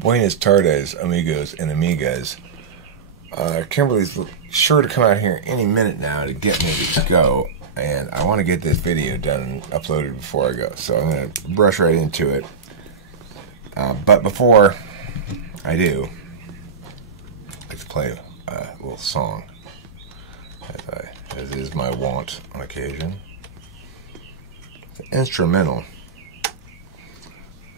Buenas tardes, amigos and amigas. Kimberly's sure to come out here any minute now to get me to go, and I want to get this video done and uploaded before I go, so I'm going to brush right into it. But before I do, I'd like to play a little song, as is my wont on occasion. It's instrumental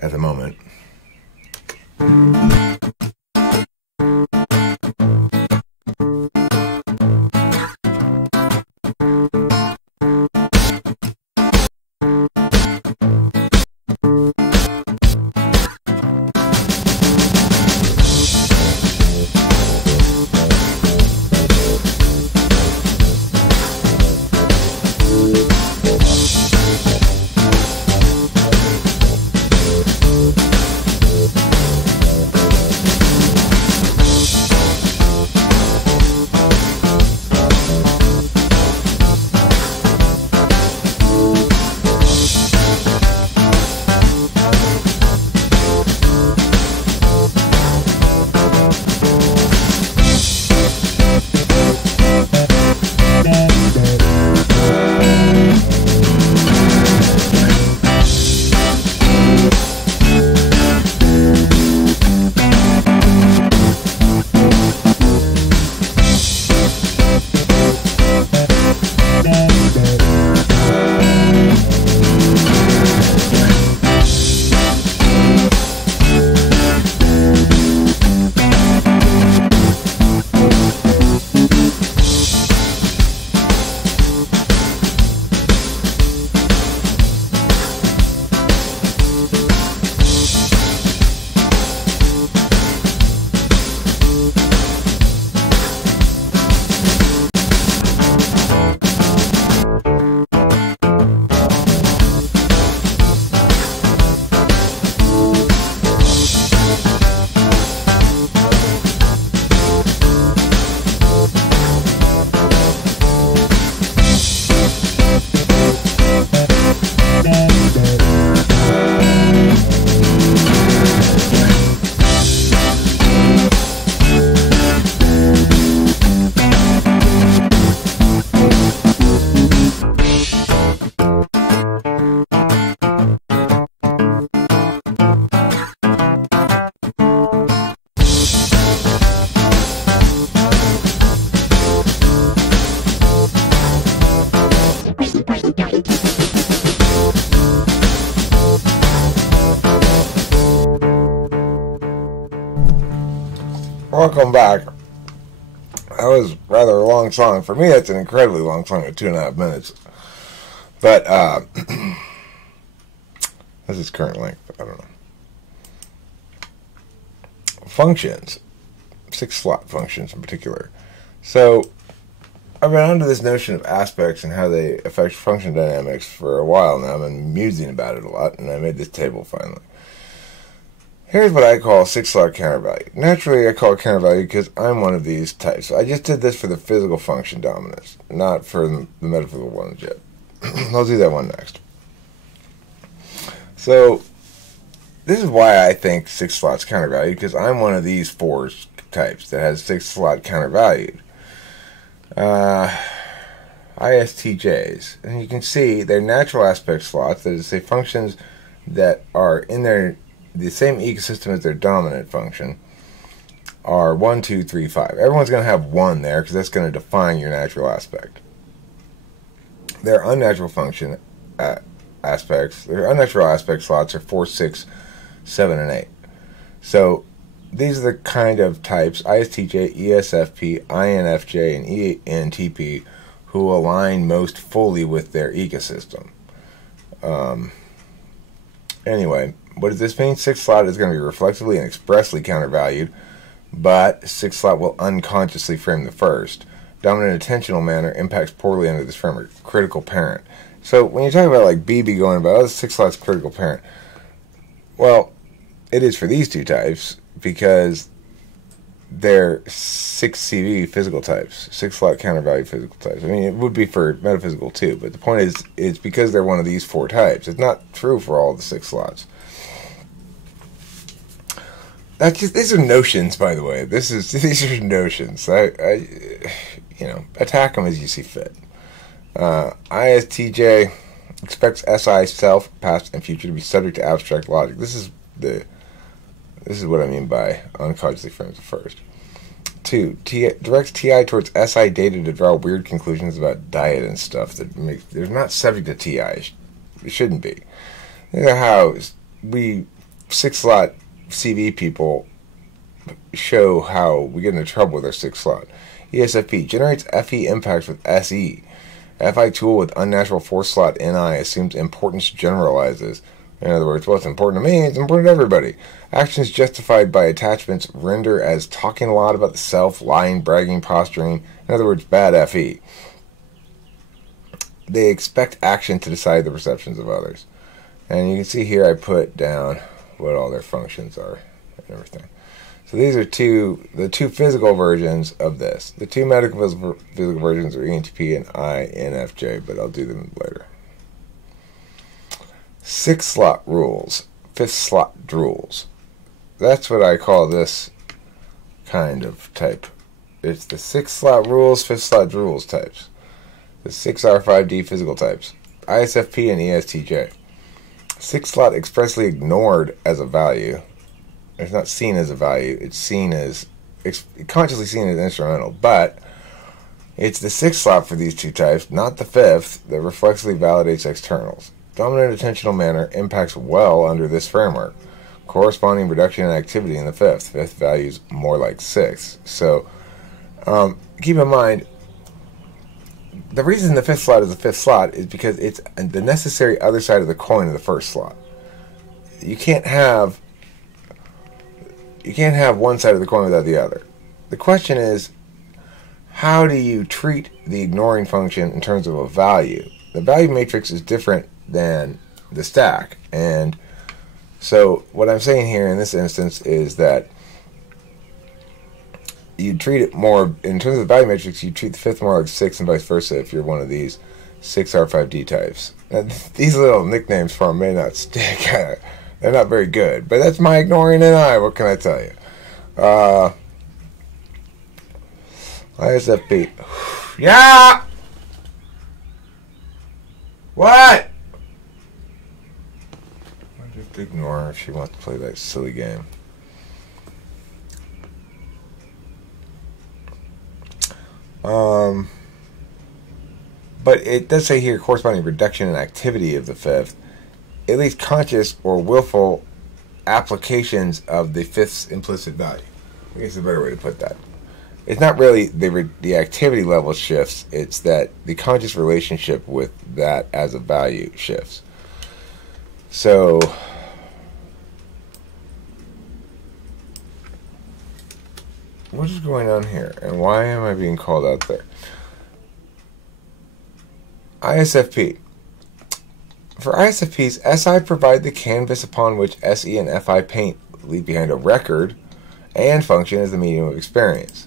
at the moment. Welcome back. That was rather a long song. For me, that's an incredibly long song of 2.5 minutes. But, this is current length. I don't know. Functions. 6-slot functions in particular. So, I've been onto this notion of aspects and how they affect function dynamics for a while now. I've been musing about it a lot, and I made this table finally. Here's what I call 6-slot counter value. Naturally, I call it counter value because I'm one of these types. I just did this for the physical function dominance, not for the metaphysical ones yet. I'll do that one next. So, this is why I think 6 slots counter valued, because I'm one of these 4 types that has 6-slot counter valued. ISTJs. And you can see they're natural aspect slots, that is to say functions that are in the same ecosystem as their dominant function are 1, 2, 3, 5. Everyone's going to have 1 there because that's going to define your natural aspect. Their unnatural function aspects, their unnatural aspect slots are 4, 6, 7, and 8. So these are the kind of types, ISTJ, ESFP, INFJ, and ENTP, who align most fully with their ecosystem. Anyway, what does this mean? 6-slot is going to be reflexively and expressly countervalued, but 6-slot will unconsciously frame the first. Dominant attentional manner impacts poorly under this framework. Critical parent. So when you talk about like BB going about, oh, the 6-slot's critical parent, well, it is for these two types because they're 6CV physical types, 6-slot countervalued physical types. I mean, it would be for metaphysical too, but the point is, it's because they're one of these 4 types. It's not true for all the 6 slots. these are notions, by the way. These are notions. Attack them as you see fit. ISTJ expects SI self, past, and future to be subject to abstract logic. This is what I mean by unconsciously frames the first. 2. Directs TI towards SI data to draw weird conclusions about diet and stuff they're not subject to TI. It shouldn't be. You know how we 6-slot CV people show how we get into trouble with our 6-slot. ESFP generates FE impacts with SE. FI tool with unnatural 4-slot NI assumes importance generalizes. In other words, what's important to me, it's important to everybody. Actions justified by attachments render as talking a lot about the self, lying, bragging, posturing. In other words, bad FE. They expect action to decide the perceptions of others. And you can see here I put down what all their functions are and everything. So these are the two physical versions of this. The two medical physical versions are ENTP and INFJ, but I'll do them later. 6-slot rules, 5th-slot rules. That's what I call this kind of type. It's the 6-slot rules, 5th-slot rules types. The 6R5D physical types. ISFP and ESTJ. 6-slot expressly ignored as a value. It's not seen as a value. It's consciously seen as instrumental. But it's the 6th-slot for these two types, not the 5th, that reflexively validates externals. Dominant attentional manner impacts well under this framework. Corresponding reduction in activity in the 5th. 5th values more like 6th. So keep in mind, the reason the 5th slot is the 5th slot is because it's the necessary other side of the coin of the 1st slot. You can't have one side of the coin without the other. The question is, how do you treat the ignoring function in terms of a value? The value matrix is different than the stack. And so what I'm saying here in this instance is that you treat it more, in terms of the value matrix, you treat the 5th more like 6 and vice versa if you're one of these 6R5D types. Now, these little nicknames for them may not stick. They're not very good. But that's my ignoring NI. What can I tell you? ISFP. Yeah! What? I just ignore her if she wants to play that silly game. But it does say here corresponding reduction in activity of the 5th, at least conscious or willful applications of the 5th's implicit value. I guess is a better way to put that. It's not really the activity level shifts, it's that the conscious relationship with that as a value shifts. So what is going on here, and why am I being called out there? ISFP. For ISFPs, SI provide the canvas upon which SE and FI paint, leave behind a record, and function as the medium of experience.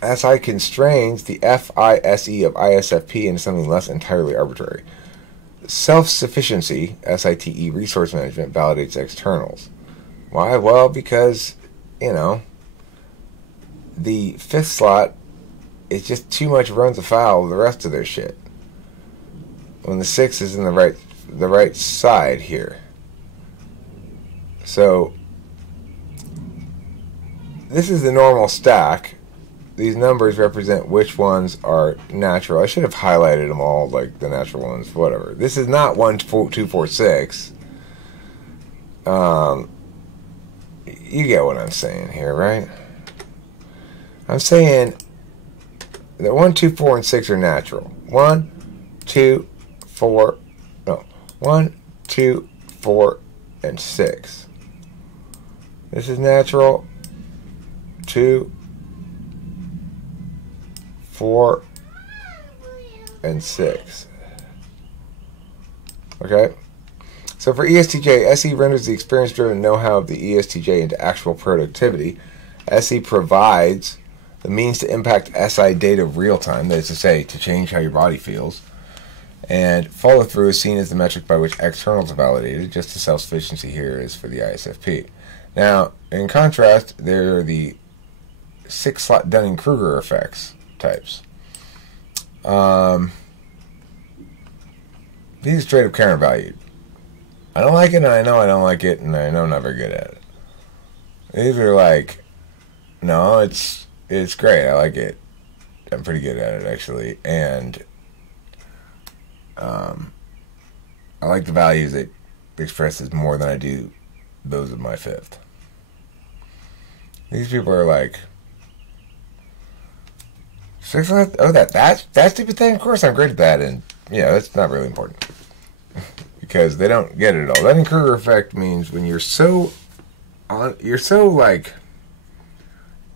SI constrains the FISE of ISFP into something less entirely arbitrary. Self-sufficiency, SITE resource management, validates externals. Why? Well, because, the 5th slot is just too much runs afoul of the rest of their shit. When the 6 is in the right side here. So this is the normal stack. These numbers represent which ones are natural. I should have highlighted them all, like the natural ones, whatever. This is not 1, 2, 4, 6. You get what I'm saying here, right? I'm saying that 1, 2, 4, and 6 are natural. 1, 2, 4, and 6. This is natural. 2, 4, and 6. Okay? So for ESTJ, SE renders the experience-driven know-how of the ESTJ into actual productivity. SE provides the means to impact SI data real-time, that is to say, to change how your body feels. And follow-through is seen as the metric by which externals are validated, just as self-sufficiency here is for the ISFP. Now, in contrast, there are the 6-slot Dunning-Kruger effects types. These are straight up countervalued. I don't like it, and I know I don't like it, and I know I'm not very good at it. These are like, no, it's great. I like it. I'm pretty good at it, actually. And I like the values it expresses more than I do those of my 5th. These people are like, 6-slot? Oh, that stupid thing? Of course I'm great at that. And, yeah, that's not really important. Because they don't get it at all. Dunning-Kruger effect means when you're so like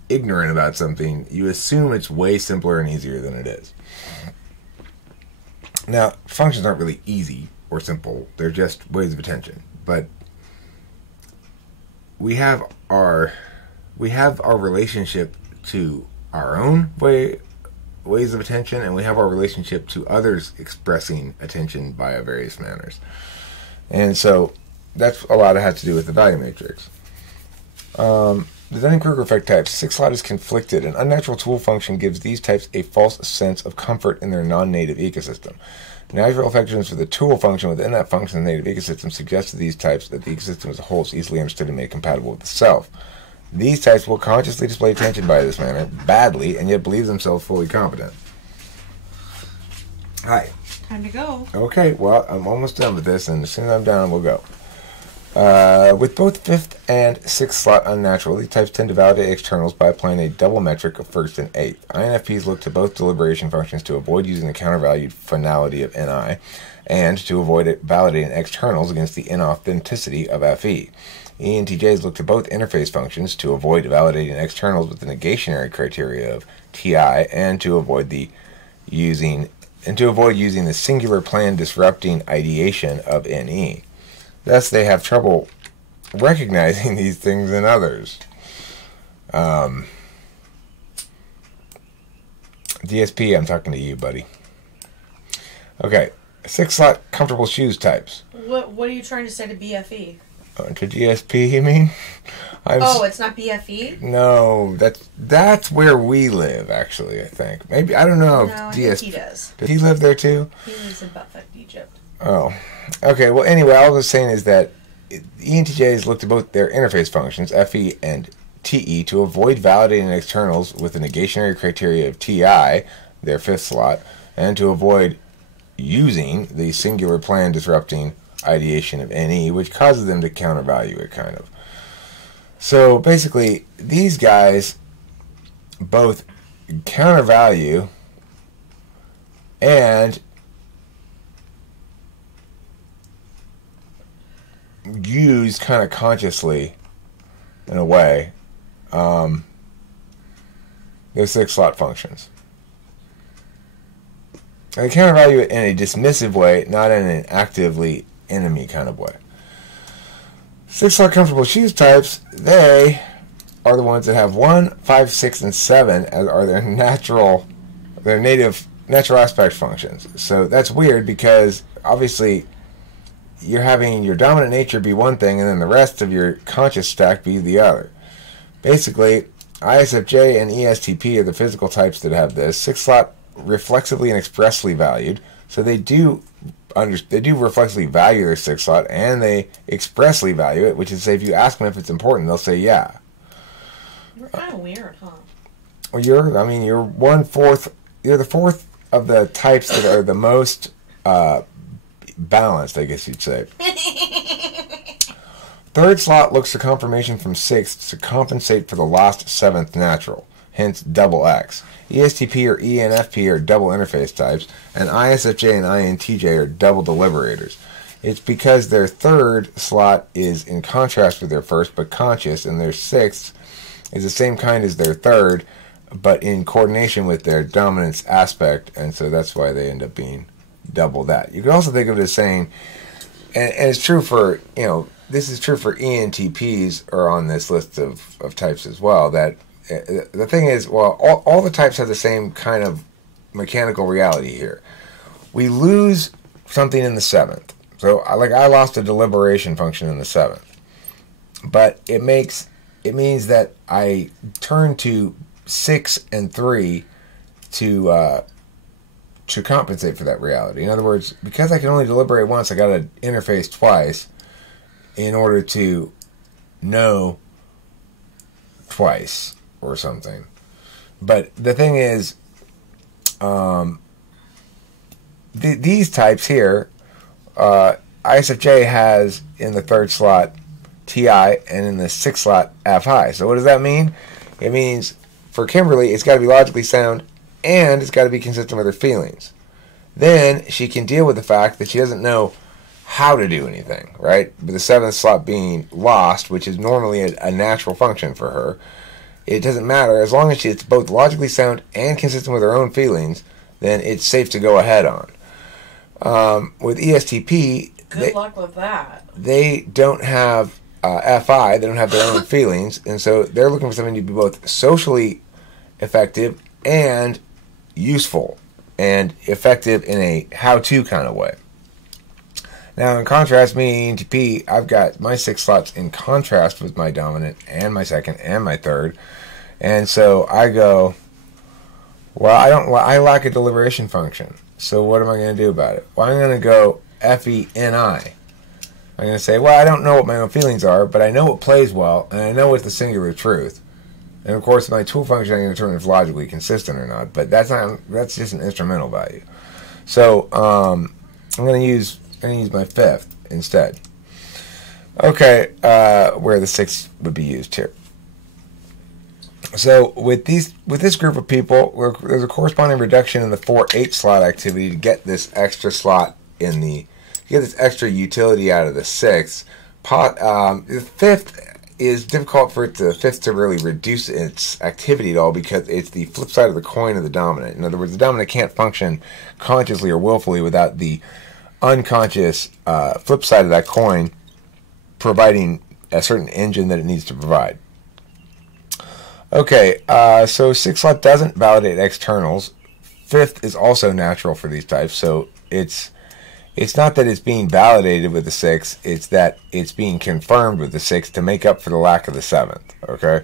ignorant about something, you assume it's way simpler and easier than it is. Now, functions aren't really easy or simple. They're just ways of attention. But we have our relationship to our own ways of attention, and we have our relationship to others expressing attention via various manners. And so that's a lot of has to do with the value matrix. The Dunning-Kruger effect types. 6-slot is conflicted. An unnatural tool function gives these types a false sense of comfort in their non-native ecosystem. Natural affections for the tool function within that function's native ecosystem suggest to these types that the ecosystem as a whole is easily understood and made compatible with the self. These types will consciously display attention by this manner, badly, and yet believe themselves fully competent. Hi. Time to go. Okay, well, I'm almost done with this, and as soon as I'm done, we'll go. With both 5th and 6th slot unnatural, these types tend to validate externals by applying a double metric of 1st and 8th. INFPs look to both deliberation functions to avoid using the countervalued finality of NI, and to avoid validating externals against the inauthenticity of FE. ENTJs look to both interface functions to avoid validating externals with the negationary criteria of TI, and to avoid using the singular plan disrupting ideation of NE. Thus, they have trouble recognizing these things in others. DSP, I'm talking to you, buddy. Okay, 6-slot comfortable shoes types. What are you trying to say to BFE? To GSP, you mean? It's not BFE? No, that's where we live, actually, I think. Maybe, I don't know if I GSP... think he does. Does he live there, too? He lives in Buffett, Egypt. Oh. Okay, well, anyway, all I was saying is that ENTJs look to both their interface functions, FE and TE, to avoid validating externals with the negationary criteria of TI, their 5th slot, and to avoid using the singular plan disrupting ideation of NE, which causes them to countervalue it, kind of. So, basically, these guys both countervalue and use kind of consciously, in a way, their 6-slot functions. They countervalue it in a dismissive way, not in an actively enemy kind of way. 6-slot comfortable shoes types, they are the ones that have 1, 5, 6, and 7 as are their natural aspect functions. So that's weird because obviously you're having your dominant nature be one thing and then the rest of your conscious stack be the other. Basically, ISFJ and ESTP are the physical types that have this. 6-slot reflexively and expressly valued, so they do reflexively value their 6-slot, and they expressly value it, which is, say, if you ask them if it's important, they'll say yeah. You're kind of weird, huh? Well, you're the 4th of the types that are the most balanced, I guess you'd say. 3rd slot looks to confirmation from 6th to compensate for the lost 7th natural, hence double X. ESTP or ENFP are double interface types, and ISFJ and INTJ are double deliberators. It's because their 3rd slot is in contrast with their 1st, but conscious, and their 6th is the same kind as their 3rd, but in coordination with their dominance aspect, and so that's why they end up being double that. You can also think of it as saying, and it's true for, this is true for ENTPs are on this list of types as well, that the thing is, well, all the types have the same kind of mechanical reality here. we lose something in the seventh. So, I lost a deliberation function in the seventh. But it means that I turn to 6 and 3 to compensate for that reality. In other words, because I can only deliberate once, I got to interface twice in order to know twice or something. But the thing is, these types here, ISFJ has in the third slot TI and in the sixth slot FI. So what does that mean? It means for Kimberly, it's got to be logically sound and it's got to be consistent with her feelings. Then she can deal with the fact that she doesn't know how to do anything, right? With the seventh slot being lost, which is normally a natural function for her, it doesn't matter. As long as it's both logically sound and consistent with her own feelings, then it's safe to go ahead on. With ESTP, good luck with that. They don't have FI, they don't have their own feelings, and so they're looking for something to be both socially effective and useful and effective in a how-to kind of way. Now, in contrast, me, ENTP, I've got my 6 slots in contrast with my dominant and my second and my third, and so I go, I lack a deliberation function. So what am I going to do about it? Well, I'm going to go FENI. I'm going to say, well, I don't know what my own feelings are, but I know what plays well, and I know what's the singular truth. And of course, my tool function, I'm going to determine if it's logically consistent or not. But that's just an instrumental value. So I'm going to use my fifth instead. Okay, where the sixth would be used here. So with this group of people, there's a corresponding reduction in the 4-8 slot activity to get this extra slot get this extra utility out of the sixth. The fifth is difficult for the fifth to really reduce its activity at all because it's the flip side of the coin of the dominant. In other words, the dominant can't function consciously or willfully without the unconscious flip side of that coin providing a certain engine that it needs to provide. Okay, so sixth slot doesn't validate externals. Fifth is also natural for these types, so it's not that it's being validated with the sixth, it's that it's being confirmed with the sixth to make up for the lack of the seventh. Okay,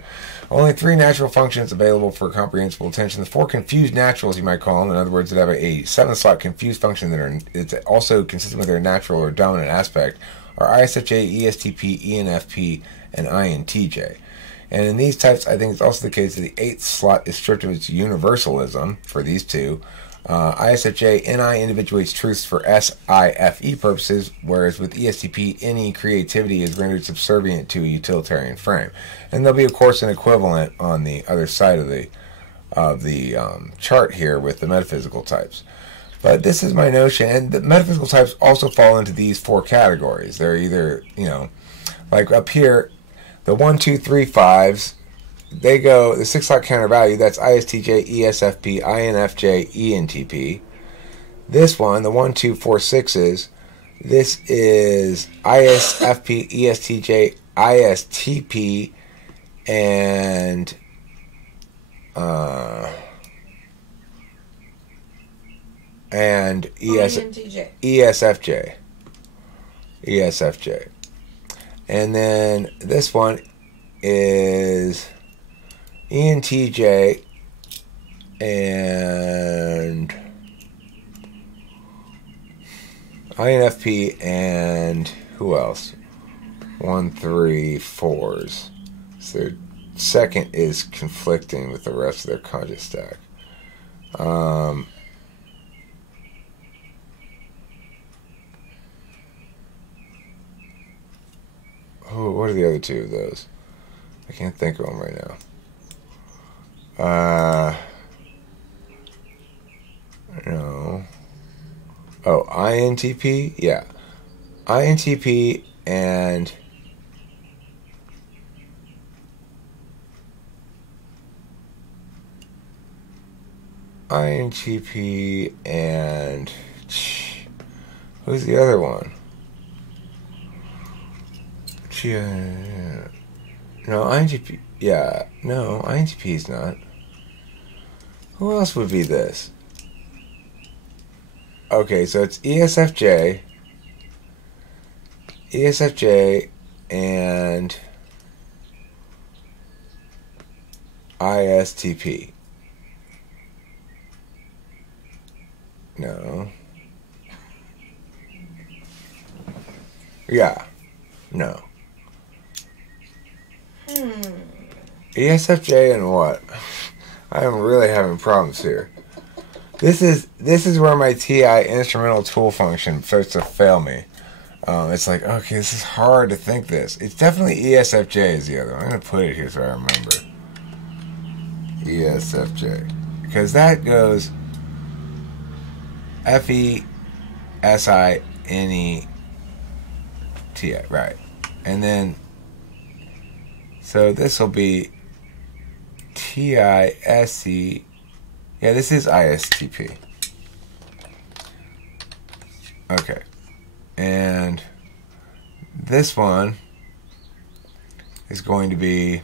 only 3 natural functions available for comprehensible attention. The 4 confused naturals, you might call them, in other words, that have a 7th slot confused function it's also consistent with their natural or dominant aspect, are ISFJ, ESTP, ENFP, and INTJ. And in these types, I think it's also the case that the 8th slot is stripped of its universalism for these two. ISFJ, NI individuates truths for SIFE purposes, whereas with ESTP, NE creativity is rendered subservient to a utilitarian frame. And there'll be, of course, an equivalent on the other side of the chart here with the metaphysical types. But this is my notion, and the metaphysical types also fall into these 4 categories. They're either, like up here, the 1, 2, 3, 5s, they go, the 6 slot counter value, that's ISTJ, ESFP, INFJ, ENTP. This one, the 1, 2, 4, 6s, this is ISFP, ESTJ, ISTP, and ESFJ. And then this one is ENTJ and INFP and who else? 1, 3, 4s. So their second is conflicting with the rest of their conscious stack. What are the other 2 of those? I can't think of them right now. No. Oh, INTP? Yeah. INTP and who's the other one? No, INTP. Yeah, no, INTP is not. Who else would be this? Okay, so it's ESFJ, and ISTP. No. Yeah. No. ESFJ and what? I am really having problems here. This is where my TI instrumental tool function starts to fail me. It's like, okay, this is hard to think this. It's definitely ESFJ is the other one. I'm going to put it here so I remember. ESFJ. Because that goes FESINETI, right. And then, so this will be TISE. Yeah, this is ISTP. Okay. And this one is going to be,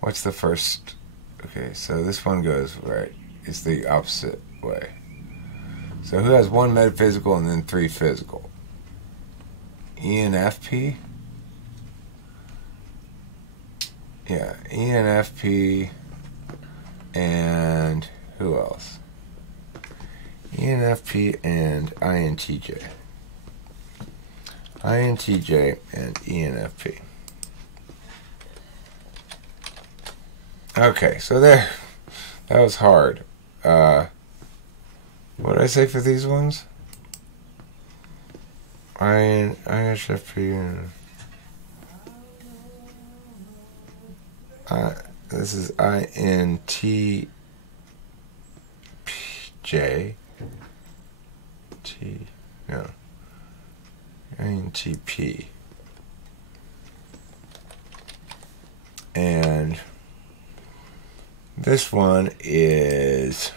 what's the first? Okay, so this one goes, right, it's the opposite way. So who has one metaphysical and then three physical? ENFP? Yeah, ENFP and who else? ENFP and INTJ. INTJ and ENFP. Okay, so there. That was hard. What did I say for these ones? INFP and this is INTJ. INTP. And this one is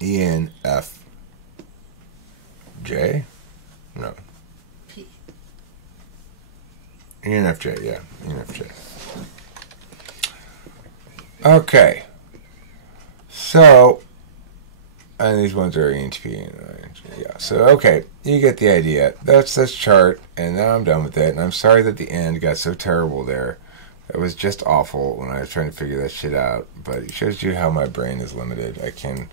ENFJ? No. P. ENFJ, yeah. ENFJ. Okay. So, and these ones are ENTP. Yeah. So, okay. You get the idea. That's this chart, and now I'm done with it. And I'm sorry that the end got so terrible there. It was just awful when I was trying to figure that shit out. But it shows you how my brain is limited. I can...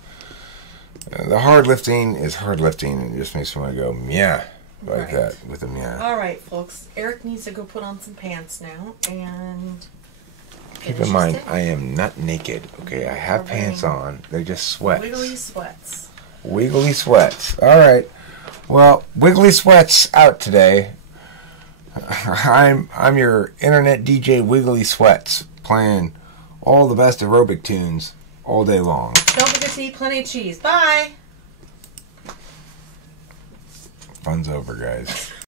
the hard lifting is hard lifting, and it just makes me want to go, meow, like that, with a meow. All right, folks. Eric needs to go put on some pants now, and... Keep in mind, I am not naked, okay? I have pants on. They're just sweats. Wiggly sweats. Wiggly sweats. All right. Well, Wiggly Sweats out today. I'm your internet DJ Wiggly Sweats, playing all the best aerobic tunes all day long. Don't forget to eat plenty of cheese. Bye. Fun's over, guys.